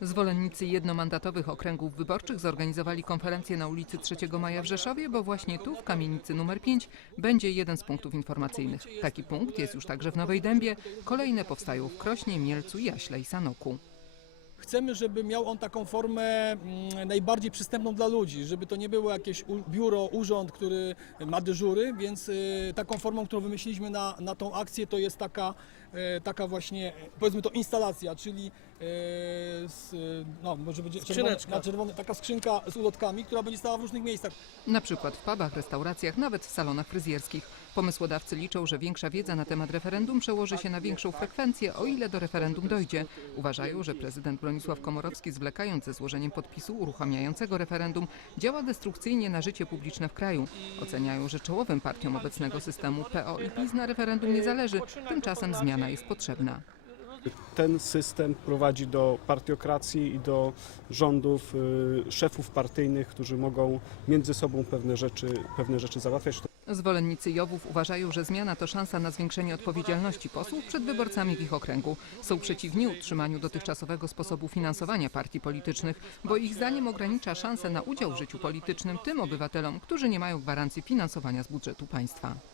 Zwolennicy jednomandatowych okręgów wyborczych zorganizowali konferencję na ulicy 3 Maja w Rzeszowie, bo właśnie tu, w kamienicy nr 5, będzie jeden z punktów informacyjnych. Taki punkt jest już także w Nowej Dębie, kolejne powstają w Krośnie, Mielcu, Jaśle i Sanoku. Chcemy, żeby miał on taką formę mm, najbardziej przystępną dla ludzi, żeby to nie było jakieś biuro, urząd, który ma dyżury, więc y, taką formą, którą wymyśliliśmy na, na tą akcję, to jest taka, e, taka właśnie, e, powiedzmy to instalacja, czyli z, no, może będzie czerwone, na czerwone, taka skrzynka z ulotkami, która będzie stała w różnych miejscach. Na przykład w pubach, restauracjach, nawet w salonach fryzjerskich. Pomysłodawcy liczą, że większa wiedza na temat referendum przełoży się na większą frekwencję, o ile do referendum dojdzie. Uważają, że prezydent Bronisław Komorowski, zwlekając ze złożeniem podpisu uruchamiającego referendum, działa destrukcyjnie na życie publiczne w kraju. Oceniają, że czołowym partiom obecnego systemu PO i PiS na referendum nie zależy, tymczasem zmiana jest potrzebna. Ten system prowadzi do partiokracji i do rządów y, szefów partyjnych, którzy mogą między sobą pewne rzeczy, pewne rzeczy załatwiać. Zwolennicy Jowów uważają, że zmiana to szansa na zwiększenie odpowiedzialności posłów przed wyborcami w ich okręgu. Są przeciwni utrzymaniu dotychczasowego sposobu finansowania partii politycznych, bo ich zdaniem ogranicza szanse na udział w życiu politycznym tym obywatelom, którzy nie mają gwarancji finansowania z budżetu państwa.